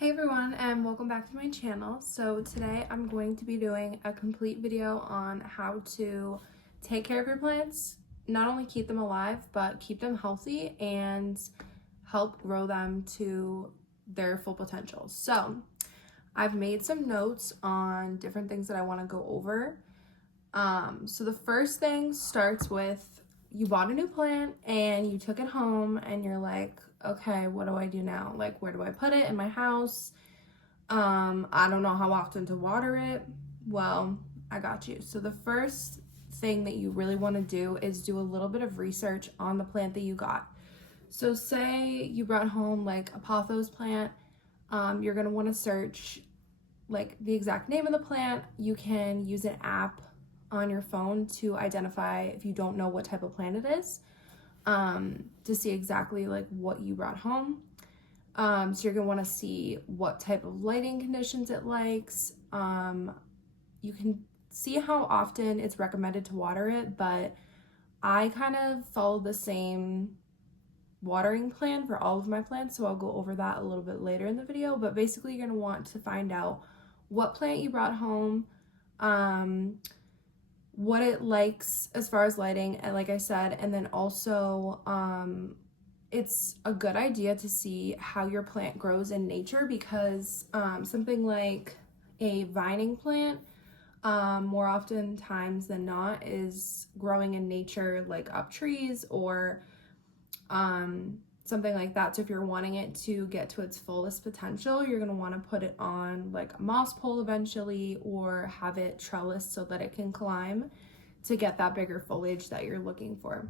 Hey everyone, and welcome back to my channel. So today I'm going to be doing a complete video on how to take care of your plants, not only keep them alive, but keep them healthy and help grow them to their full potential. So I've made some notes on different things that I want to go over. So the first thing starts with you bought a new plant and you took it home and you're like, okay, what do I do now? Like, where do I put it in my house? I don't know how often to water it. Well, I got you. So the first thing that you really want to do is do a little bit of research on the plant that you got. So say you brought home like a pothos plant, you're going to want to search like the exact name of the plant. You can use an app on your phone to identify if you don't know what type of plant it is, to see exactly like what you brought home. So you're gonna want to see what type of lighting conditions it likes. You can see how often it's recommended to water it, but I kind of follow the same watering plan for all of my plants, so I'll go over that a little bit later in the video. But basically you're gonna want to find out what plant you brought home, what it likes as far as lighting, and like I said, and then also it's a good idea to see how your plant grows in nature, because something like a vining plant, more often times than not, is growing in nature, like up trees or something like that. So if you're wanting it to get to its fullest potential, you're going to want to put it on like a moss pole eventually, or have it trellised so that it can climb to get that bigger foliage that you're looking for.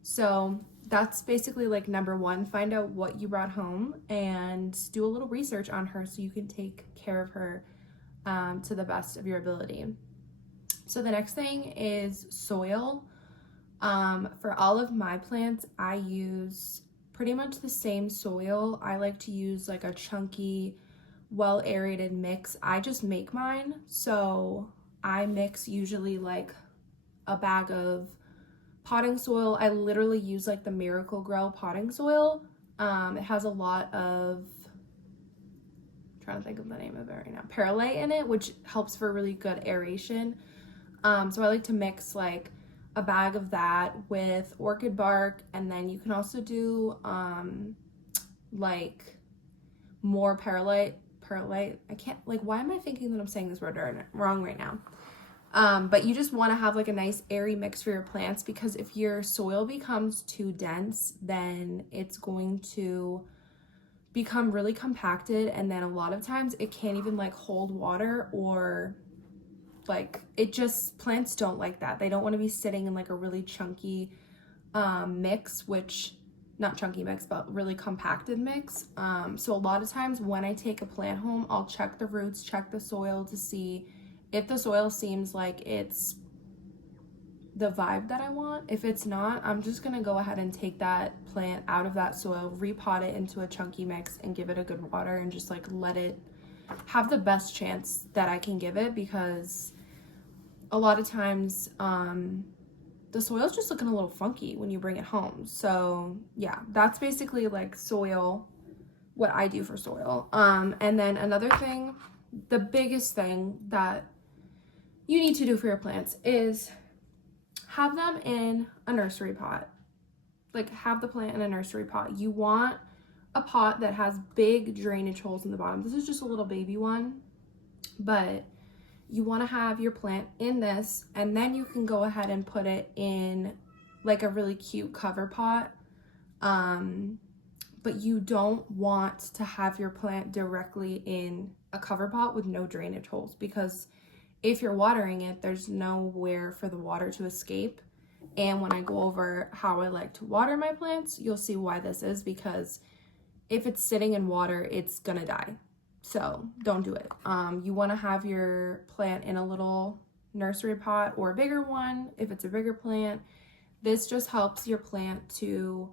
So that's basically like number one. Find out what you brought home and do a little research on her so you can take care of her to the best of your ability. So the next thing is soil. For all of my plants, I use pretty much the same soil. I like to use like a chunky, well aerated mix. I just make mine, so I mix usually like a bag of potting soil. I literally use like the Miracle-Gro potting soil. It has a lot of, I'm trying to think of the name of it right now, perlite in it, which helps for really good aeration. So I like to mix like a bag of that with orchid bark, and then you can also do like more perlite. I can't, like, why am I thinking that I'm saying this word wrong right now? But you just want to have like a nice airy mix for your plants, because if your soil becomes too dense, then it's going to become really compacted, and then a lot of times it can't even like hold water, or like it just, plants don't like that. They don't want to be sitting in like a really chunky mix, which, not chunky mix, but really compacted mix. So a lot of times when I take a plant home, I'll check the roots, check the soil to see if the soil seems like it's the vibe that I want. If it's not, I'm just gonna go ahead and take that plant out of that soil, repot it into a chunky mix, and give it a good water, and just like let it have the best chance that I can give it, because a lot of times the soil's just looking a little funky when you bring it home. So yeah, that's basically like soil, what I do for soil. And then another thing, the biggest thing that you need to do for your plants is have them in a nursery pot. Like, have the plant in a nursery pot. You want a pot that has big drainage holes in the bottom. This is just a little baby one, but you want to have your plant in this, and then you can go ahead and put it in like a really cute cover pot. But you don't want to have your plant directly in a cover pot with no drainage holes, because if you're watering it, there's nowhere for the water to escape. And when I go over how I like to water my plants, you'll see why this is, because if it's sitting in water, it's gonna die. So don't do it. You want to have your plant in a little nursery pot, or a bigger one if it's a bigger plant. This just helps your plant to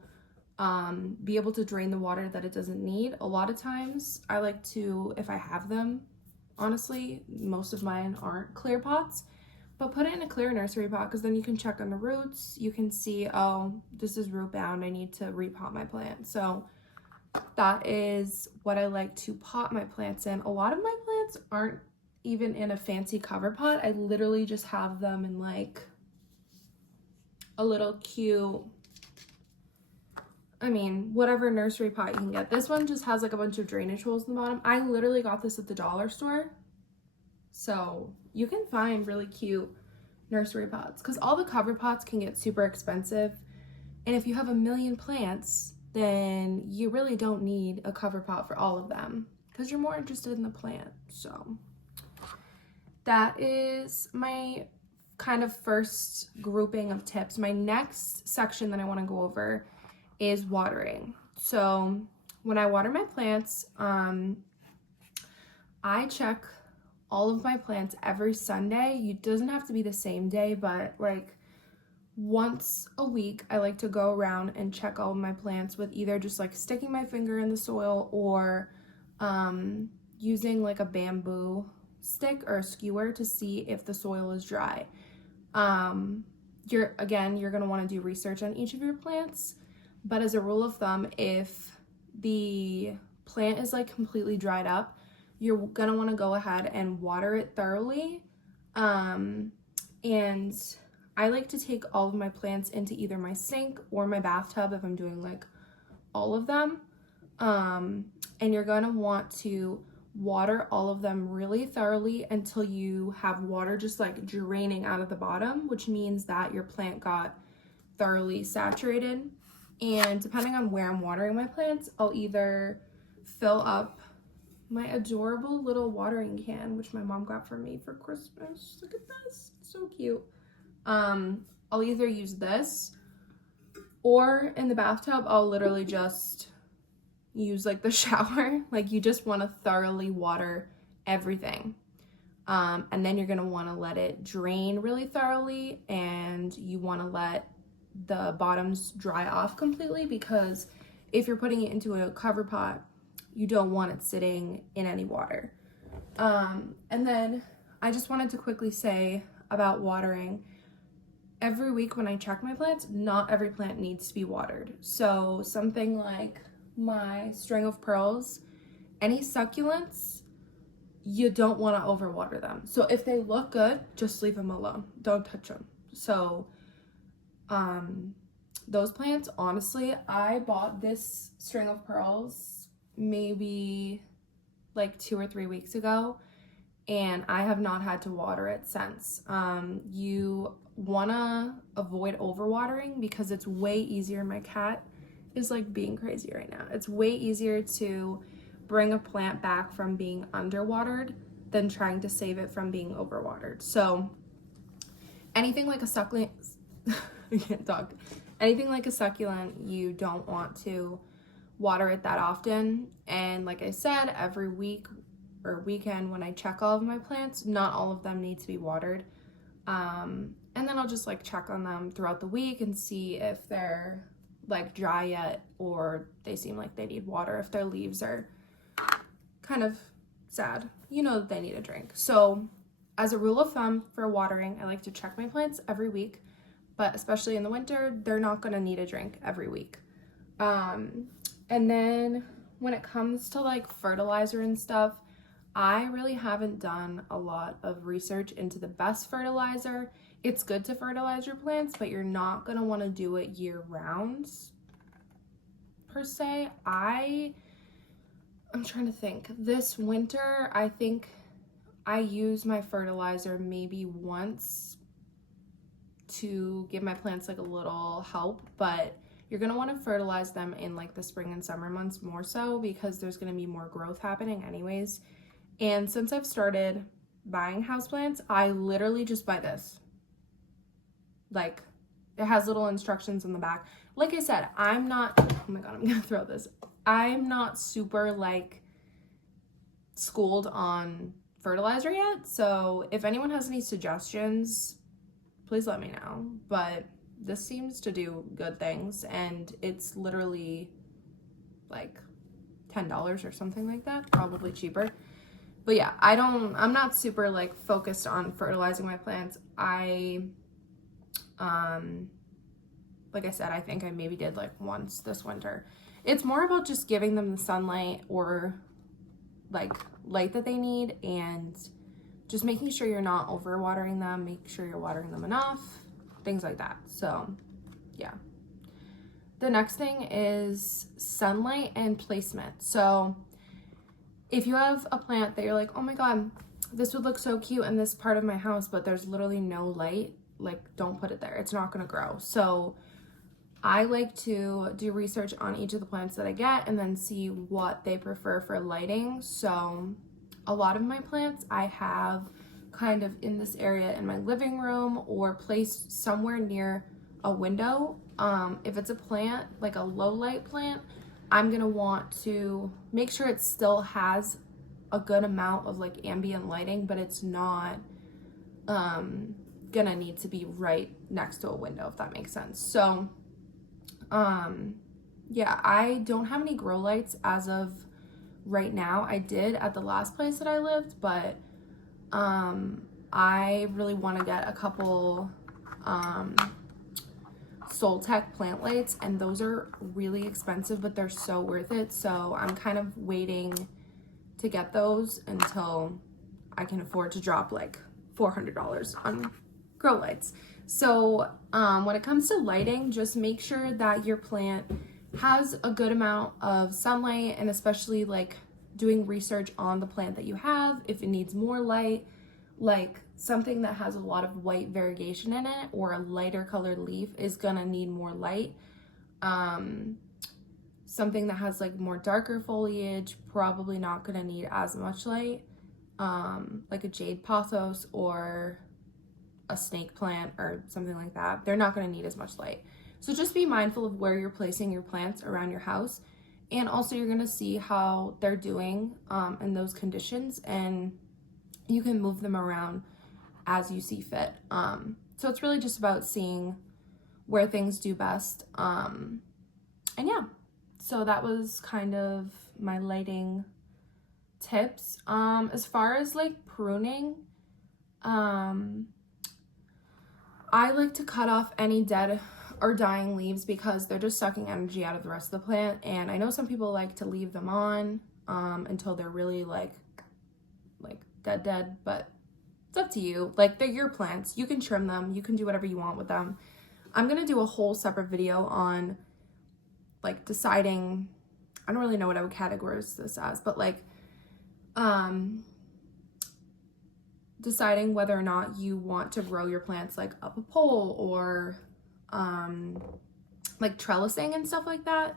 be able to drain the water that it doesn't need. A lot of times I like to, if I have them, honestly, most of mine aren't clear pots, but put it in a clear nursery pot, because then you can check on the roots. You can see, oh, this is root bound, I need to repot my plant. So that is what I like to pot my plants in. A lot of my plants aren't even in a fancy cover pot. I literally just have them in like a little cute, I mean, whatever nursery pot you can get. This one just has like a bunch of drainage holes in the bottom. I literally got this at the dollar store. So you can find really cute nursery pots because all the cover pots can get super expensive. And if you have a million plants, then you really don't need a cover pot for all of them because you're more interested in the plant. So that is my kind of first grouping of tips. My next section that I want to go over is watering. So when I water my plants, I check all of my plants every Sunday. It doesn't have to be the same day, but like once a week, I like to go around and check all of my plants with either just like sticking my finger in the soil or using like a bamboo stick or a skewer to see if the soil is dry. You're gonna want to do research on each of your plants, but as a rule of thumb, if the plant is like completely dried up, you're gonna want to go ahead and water it thoroughly. And I like to take all of my plants into either my sink or my bathtub if I'm doing like all of them. And you're gonna want to water all of them really thoroughly until you have water just like draining out of the bottom, which means that your plant got thoroughly saturated. And depending on where I'm watering my plants, I'll either fill up my adorable little watering can, which my mom got for me for Christmas. Look at this, it's so cute. I'll either use this, or in the bathtub, I'll literally just use like the shower. Like you just want to thoroughly water everything. And then you're going to want to let it drain really thoroughly, and you want to let the bottoms dry off completely, because if you're putting it into a cover pot, you don't want it sitting in any water. And then I just wanted to quickly say about watering. Every week when I check my plants, not every plant needs to be watered. So something like my string of pearls, any succulents, you don't want to overwater them. So if they look good, just leave them alone. Don't touch them. So those plants, honestly, I bought this string of pearls maybe like 2 or 3 weeks ago, and I have not had to water it since. You wanna avoid overwatering because it's way easier. My cat is like being crazy right now. It's way easier to bring a plant back from being underwatered than trying to save it from being overwatered. So anything like a succulent, I can't talk. Anything like a succulent, you don't want to water it that often. And like I said, every week or weekend when I check all of my plants, not all of them need to be watered. And then I'll just like check on them throughout the week and see if they're like dry yet or they seem like they need water. If their leaves are kind of sad, you know that they need a drink. So as a rule of thumb for watering, I like to check my plants every week, but especially in the winter, they're not going to need a drink every week. And then when it comes to like fertilizer and stuff, I really haven't done a lot of research into the best fertilizer. It's good to fertilize your plants, but you're not going to want to do it year round per se. I'm trying to think. This winter, I think I use my fertilizer maybe once to give my plants like a little help, but you're going to want to fertilize them in like the spring and summer months more so, because there's going to be more growth happening anyways. And since I've started buying houseplants, I literally just buy this. Like, it has little instructions on the back. Like I said, I'm not, oh my God, I'm going to throw this. I'm not super like schooled on fertilizer yet. So if anyone has any suggestions, please let me know. But this seems to do good things, and it's literally like $10 or something like that, probably cheaper. But yeah, I'm not super like focused on fertilizing my plants. Like I said, I think I maybe did like once this winter. it's more about just giving them the sunlight or like light that they need, and just making sure you're not overwatering them, make sure you're watering them enough, things like that. So yeah. The next thing is sunlight and placement. So if you have a plant that you're like, oh my God, this would look so cute in this part of my house, but there's literally no light, like don't put it there. It's not gonna grow. So I like to do research on each of the plants that I get and then see what they prefer for lighting. So a lot of my plants I have kind of in this area in my living room or placed somewhere near a window. If it's a plant, like a low light plant, I'm gonna want to make sure it still has a good amount of like ambient lighting, but it's not gonna need to be right next to a window, if that makes sense. So yeah, I don't have any grow lights as of right now. I did at the last place that I lived, but I really want to get a couple Soltech plant lights, and those are really expensive, but they're so worth it. So I'm kind of waiting to get those until I can afford to drop like $400 on grow lights. So when it comes to lighting, just make sure that your plant has a good amount of sunlight, and especially like doing research on the plant that you have. If it needs more light, like something that has a lot of white variegation in it or a lighter colored leaf is gonna need more light. Something that has like more darker foliage, probably not gonna need as much light. Like a jade pothos or a snake plant or something like that, they're not gonna need as much light. So just be mindful of where you're placing your plants around your house. And also you're gonna see how they're doing in those conditions, and you can move them around as you see fit. So it's really just about seeing where things do best. And yeah, so that was kind of my lighting tips. As far as like pruning, I like to cut off any dead or dying leaves because they're just sucking energy out of the rest of the plant. And I know some people like to leave them on until they're really like dead, but it's up to you. Like, they're your plants, you can trim them, you can do whatever you want with them. I'm gonna do a whole separate video on like deciding, I don't really know what I would categorize this as, but like deciding whether or not you want to grow your plants like up a pole or like trellising and stuff like that.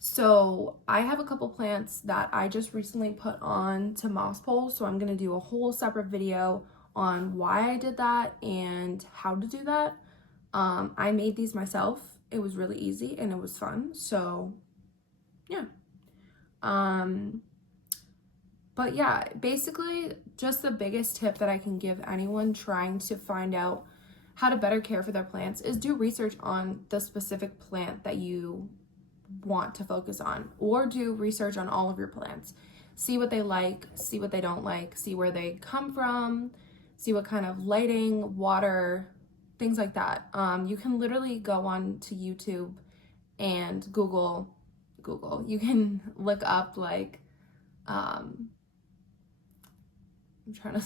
So I have a couple plants that I just recently put on to moss poles, so I'm gonna do a whole separate video on why I did that and how to do that. I made these myself. It was really easy and it was fun. So yeah. But yeah, basically just the biggest tip that I can give anyone trying to find out how to better care for their plants is do research on the specific plant that you want to focus on, or do research on all of your plants. See what they like, see what they don't like, see where they come from, see what kind of lighting, water, things like that. You can literally go on to YouTube and Google. You can look up like I'm trying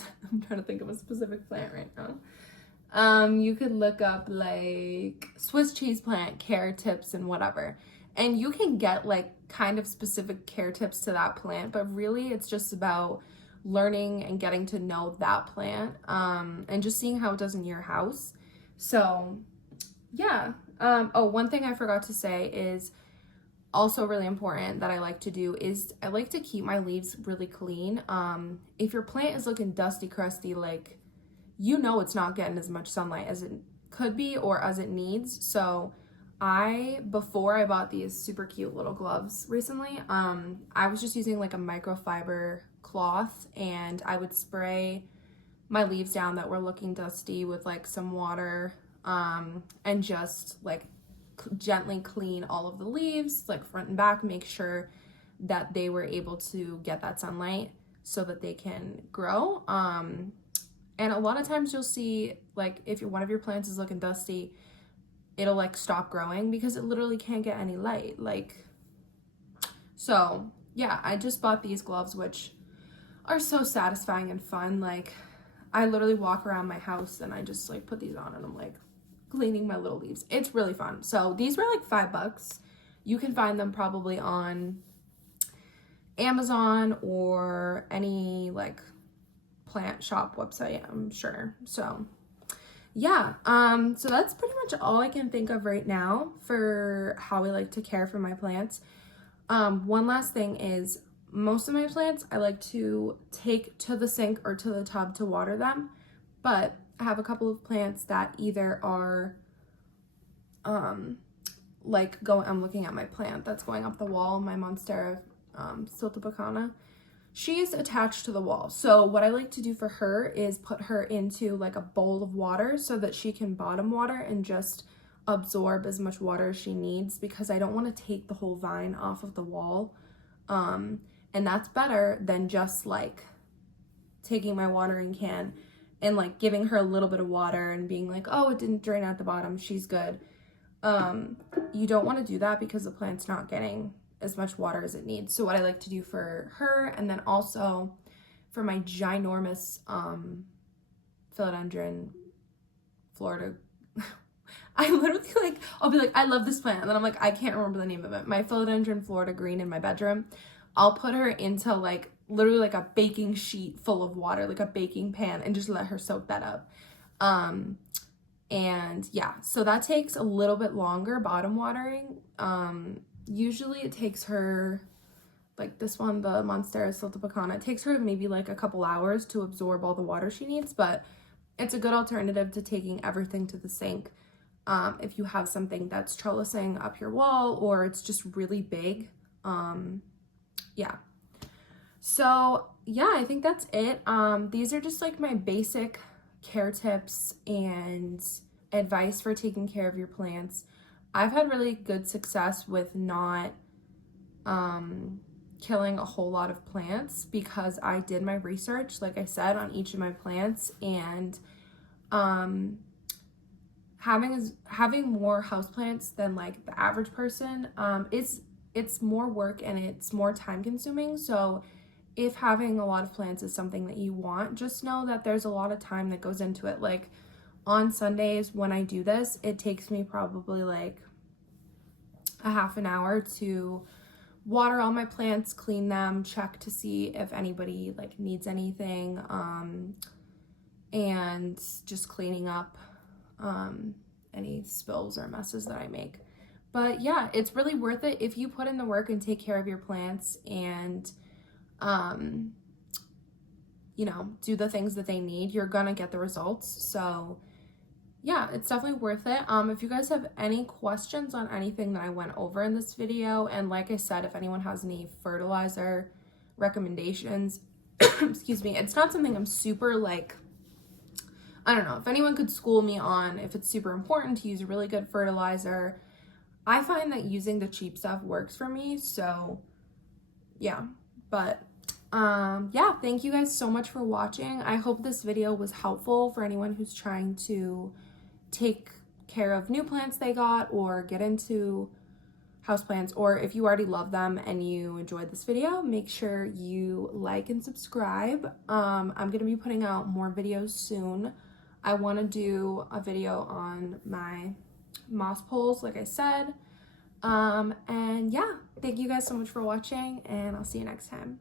to think of a specific plant right now. You could look up like Swiss cheese plant care tips and whatever, and you can get like kind of specific care tips to that plant, but really it's just about learning and getting to know that plant and just seeing how it does in your house. So yeah. Oh, one thing I forgot to say is also really important that I like to do is I like to keep my leaves really clean. If your plant is looking dusty, crusty, like, you know, it's not getting as much sunlight as it could be or as it needs. So before I bought these super cute little gloves recently, I was just using like a microfiber cloth, and I would spray my leaves down that were looking dusty with like some water, and just like gently clean all of the leaves, like front and back, make sure that they were able to get that sunlight so that they can grow. And a lot of times you'll see, like, if one of your plants is looking dusty, it'll like stop growing because it literally can't get any light. Like, So yeah, I just bought these gloves, which are so satisfying and fun. Like, I literally walk around my house and I just like put these on and I'm like cleaning my little leaves. It's really fun. So these were like $5. You can find them probably on Amazon or any like plant shop website, I'm sure. So yeah, so that's pretty much all I can think of right now for how I like to care for my plants. One last thing is, most of my plants I like to take to the sink or to the tub to water them, but I have a couple of plants that either are like going, I'm looking at my plant that's going up the wall, my Monstera Siltopecana. She's attached to the wall. So what I like to do for her is put her into like a bowl of water so that she can bottom water and just absorb as much water as she needs, because I don't want to take the whole vine off of the wall. And that's better than just like taking my watering can and like giving her a little bit of water and being like, oh, it didn't drain out the bottom, she's good. You don't want to do that because the plant's not getting as much water as it needs. So what I like to do for her, and then also for my ginormous philodendron Florida, I literally like, I'll be like, I love this plant, and then I'm like, I can't remember the name of it. My philodendron Florida green in my bedroom, I'll put her into like literally like a baking sheet full of water, like a baking pan, and just let her soak that up. And yeah, so that takes a little bit longer, bottom watering. Usually it takes her, like this one, the Monstera Siltopecana, it takes her maybe like a couple hours to absorb all the water she needs, but it's a good alternative to taking everything to the sink. If you have something that's trellising up your wall or it's just really big. Yeah. So yeah, I think that's it. These are just like my basic care tips and advice for taking care of your plants. I've had really good success with not killing a whole lot of plants because I did my research, like I said, on each of my plants, and having more houseplants than like the average person, it's more work and it's more time consuming. So if having a lot of plants is something that you want, just know that there's a lot of time that goes into it. Like on Sundays when I do this, it takes me probably like a half an hour to water all my plants, clean them, check to see if anybody like needs anything, and just cleaning up any spills or messes that I make. But yeah, it's really worth it if you put in the work and take care of your plants and you know, do the things that they need. You're gonna get the results. So yeah, it's definitely worth it. If you guys have any questions on anything that I went over in this video, and like I said, if anyone has any fertilizer recommendations, excuse me, it's not something I'm super like, I don't know, if anyone could school me on if it's super important to use a really good fertilizer. I find that using the cheap stuff works for me, so yeah. But yeah, thank you guys so much for watching. I hope this video was helpful for anyone who's trying to take care of new plants they got or get into houseplants, or if you already love them and you enjoyed this video, make sure you like and subscribe. I'm gonna be putting out more videos soon. I want to do a video on my moss poles, like I said. And yeah, thank you guys so much for watching, and I'll see you next time.